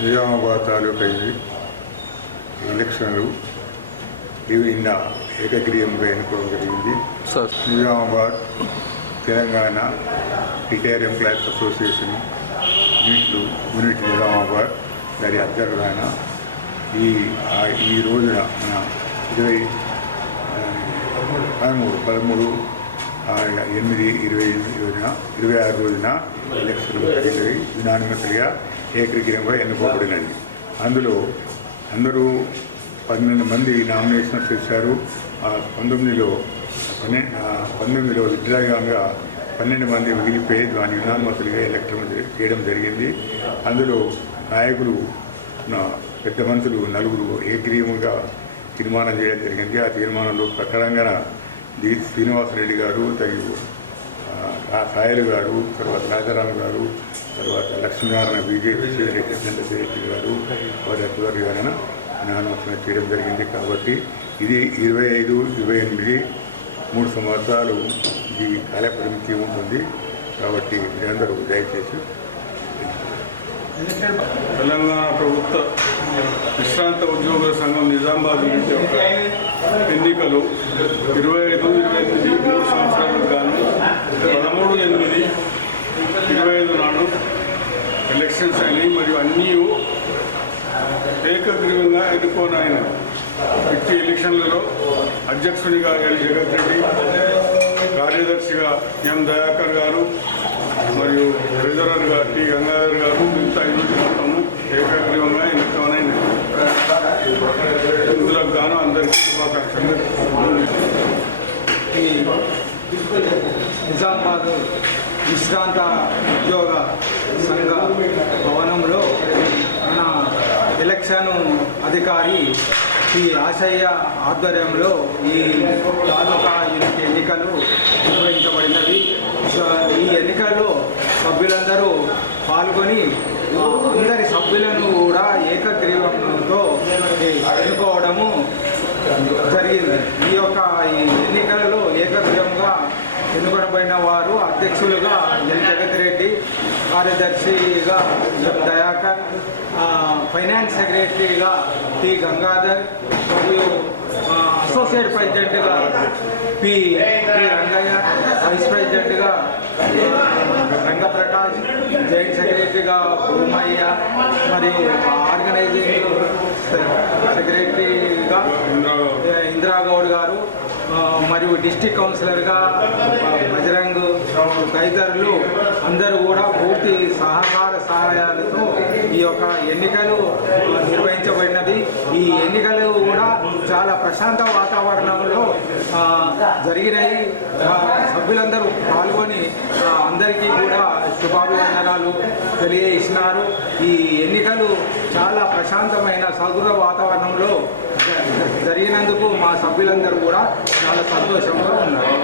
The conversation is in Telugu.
నిజామాబాద్ తాలూకా ఎలక్షన్లు ఇవి నిన్న ఏకగ్రీయంగా ఎన్నుకోవడం జరిగింది. Nizamabad Telangana retire employees association వీట్లు unit Nizamabad దాని అధ్యక్షుడైన ఈ ఈ రోజున మన ఇరవై పదమూడు పదమూడు ఎనిమిది ఇరవై ఎనిమిది రోజున ఇరవై ఆరు రోజున ఎలక్షన్ జరిగినవి యునానిమస్గా ఏకగ్రీయంగా ఎన్నుకోబడినది. అందులో అందరూ పన్నెండు మంది నామినేషన్ చేశారు ఆ పంతొమ్మిదిలో పన్నె పంతొమ్మిదిలో విద్యాయంగా పన్నెండు మంది మిగిలిపోయి దాని యునామతులుగా ఎలక్ట్ చేయడం జరిగింది. అందులో నాయకులు నా పెద్ద మనుషులు నలుగురు ఏకగ్రీవంగా తీర్మానం చేయడం జరిగింది. ఆ తీర్మానంలో ప్రకారంగా డి. శ్రీనివాసరెడ్డి గారు తగిన సాయలు గారు తర్వాత రాజారాం గారు తర్వాత లక్ష్మీనారాయణ బీజేపీ రెడ్డి చంద్రశేఖర్ గారు వారి అధ్వర్య గారిన నామకరణం చేయడం జరిగింది. కాబట్టి ఇది ఇరవై ఐదు ఇరవై ఎనిమిది మూడు సంవత్సరాలు ఈ కాలపరిమితి ఉంటుంది. కాబట్టి మీరందరూ దయచేసి తెలంగాణ ప్రభుత్వ విశ్రాంత ఉద్యోగుల సంఘం నిజామాబాద్ యూనిట్ యొక్క ఎన్నికలు ఇరవై ఐదు ఇరవై ఎనిమిది మూడు సంవత్సరాలకు గాను పదమూడు ఎనిమిది ఇరవై ఐదు నాడు ఎలక్షన్స్ అని మరియు అన్నీ ఏకగ్రీవంగా ఎన్నుకోనాయన. వ్యక్తి ఎలక్షన్లలో అధ్యక్షునిగా ఎల్ జగత్ రెడ్డి కార్యదర్శిగా ఎం దయాకర్ గారు మరియు ట్రెజరర్గా టి గంగాధర్ గారు మిగతా యూనిట్ మొత్తము ఏకగ్రీవంగా ఎన్నికమైన ఇందులకు గాను అందరికీ శుభాకాంక్షలు. నిజామాబాద్ విశ్రాంత ఉద్యోగ సంఘ భవనంలో మన ఎలక్షన్ అధికారి శ్రీ ఆశయ్య ఆధ్వర్యంలో ఈ తాలూకా యూనిట్ ఎన్నికలు నిర్వహించబడినవి. ఈ ఎన్నికల్లో సభ్యులందరూ పాల్గొని అందరి సభ్యులను కూడా ఏకగ్రీవంతో ఎన్నుకోవడము జరిగింది. ఈ యొక్క ఈ ఎన్నికలలో ఏకగ్రీవంగా ఎన్నుకోబడిన వారు అధ్యక్షులుగా ఎల్ కార్యదర్శిగా దయాకర్ ఫైనాన్స్ సెక్రటరీగా టి. గంగాధర్ మరియు అసోసియేట్ ప్రెసిడెంట్గా పి. పి రంగయ్య వైస్ ప్రెసిడెంట్గా రంగప్రకాష్ జాయింట్ సెక్రటరీగా భూమయ్య మరియు ఆర్గనైజింగ్ సెక్రటరీగా ఇందిరాగౌడ్. గారు మరియు డిస్టిక్ కౌన్సిలర్గా బజరంగ్ తదితరులు అందరూ కూడా పూర్తి సహకార సహాయాలతో ఈ యొక్క ఎన్నికలు నిర్వహించబడినవి ఈ ఎన్నికలు కూడా చాలా ప్రశాంత వాతావరణంలో జరిగినాయి. సభ్యులందరూ పాల్గొని అందరికీ కూడా శుభాభివందనాలు తెలియజేసినారు. ఈ ఎన్నికలు చాలా ప్రశాంతమైన సౌహృద వాతావరణంలో జరిగినందుకు మా సభ్యులందరూ కూడా చాలా సంతోషంగా ఉన్నారు.